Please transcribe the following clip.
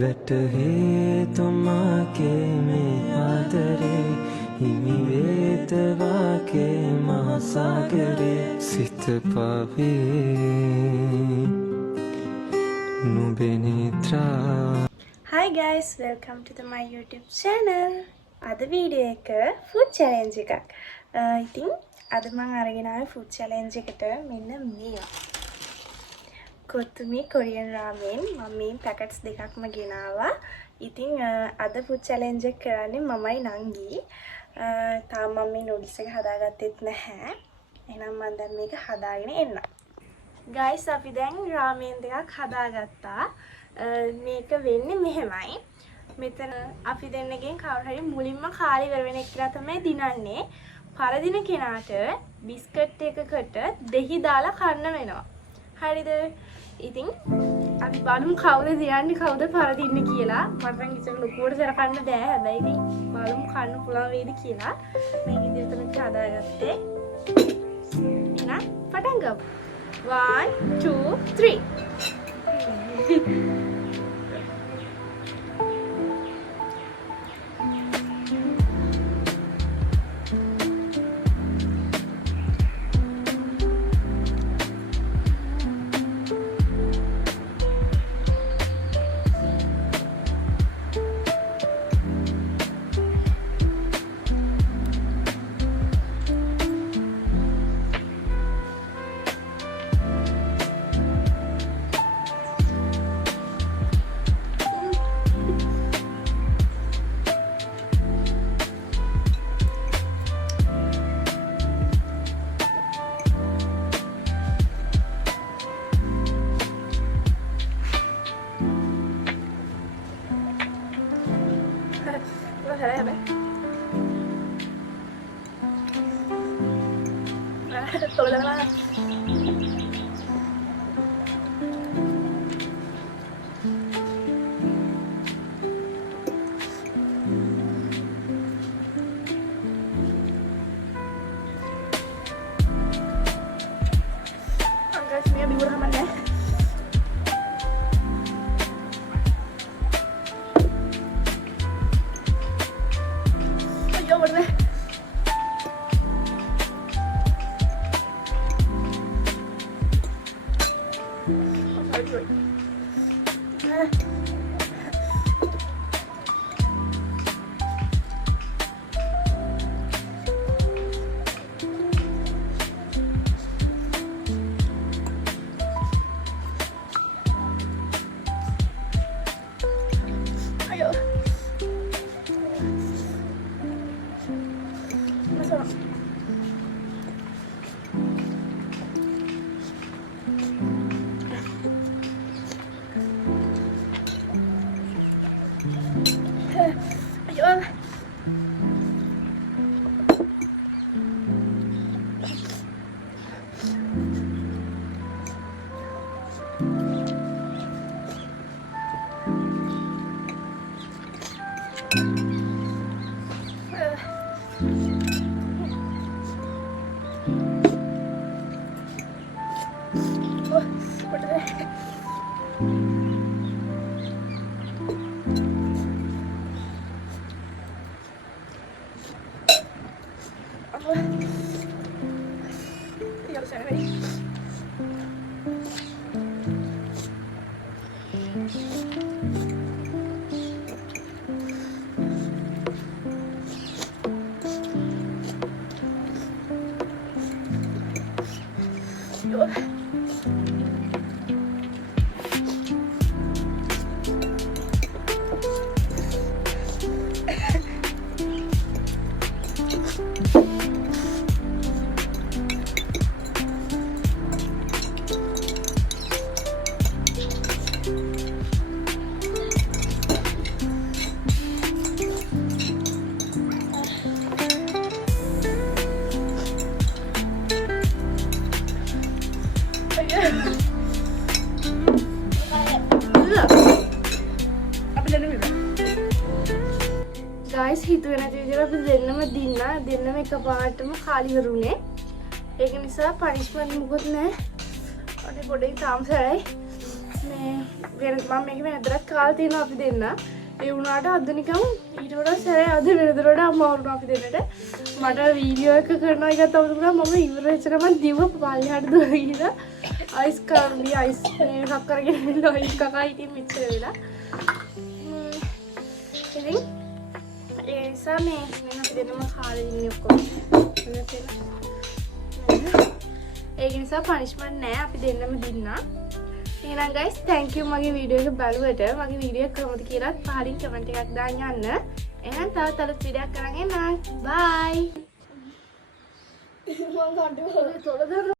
වැටහේ තුමාගේ මේ ආදරේ හිමි වේදවාගේ මහසාගරේ සිත පවේ නුඹේ නේත්‍රා. Hi guys, welcome to my YouTube channel. අද වීඩියෝ එක food challenge එකක්. ඉතින් අද මම අරගෙන ආවේ food challenge එකට මෙන්න මේවා. කොතුමි කොරියන් රාමෙන් මම මේ පැකට්ස් දෙකක්ම ගෙනාවා. ඉතින් අද food challenge එක කරන්නේ මමයි නංගි. තාම මම මේ noodles එක හදාගත්තෙත් නැහැ. එහෙනම් මම දැන් මේක හදාගෙන එන්නම්. guys අපි දැන් රාමෙන් දෙකක් හදාගත්තා. මේක වෙන්නේ මෙහෙමයි. මෙතන අපි දෙන්නගෙන් කවුරු හරි මුලින්ම කාලි ඉවර වෙන එක කියලා තමයි දිනන්නේ. පරදින කෙනාට බිස්කට් එකකට දෙහි දාලා කන්න වෙනවා. හරිද? ඉතින් අපි බලමු කවුද දිනන්නේ කවුද පරදින්නේ කියලා. මට නම් ඉතින් ලොකුවට සරකන්න බෑ. හැබැයි ඉතින් බලමු කන්න පුළුවන් වේද කියලා. මේ විදිහට තමයි හදාගත්තේ. එහෙනම් පටන් ගමු. 1 2 3 Tôi lên đó. Guys, ini bihur sama deh. Ayo berdeh. Ayo. Masuk. Ayo. guys හිතුවේ නැති විදිහට අපි දෙන්නම එකපාරටම කාලි වරුනේ. ඒක නිසා පනිෂ්මන්ට් මොකුත් නැහැ. අනේ පොඩේ තාම සරයි. මේ මම මේක වෙනදට කාලා තියෙනවා අපි දෙන්න. ඒ වුණාට අද නිකන් ඊට වඩා සැරේ අද වෙනදට වඩා අමාරු වුණා අපි දෙන්නට. මට වීඩියෝ එක කරනවා එක තමයි මම ඉවර වෙච්ච ගමන් දිව පල්ලෙහාට දුවගෙන අයිස් කාන්ඩි අයිස් එකක් කරගෙන ඉන්න අයිස් කකා ඉතින් මෙච්චර වෙලා. ඉතින් ඒ නිසා මේ අපි දෙන්නම කාලා ඉන්නේ ඔක්කොම. ඒක නිසා පනිෂ්මන්ට් නෑ අපි දෙන්නම දින්නා. එහෙනම් guys thank you මගේ වීඩියෝ එක බලුවට. මගේ වීඩියෝ එක කොහොමද කියලා පහලින් කමෙන්ට් එකක් දාන්න යන්න. එහෙනම් තවත් අලුත් වීඩියෝ එකක් කරන් එන්නම්. bye.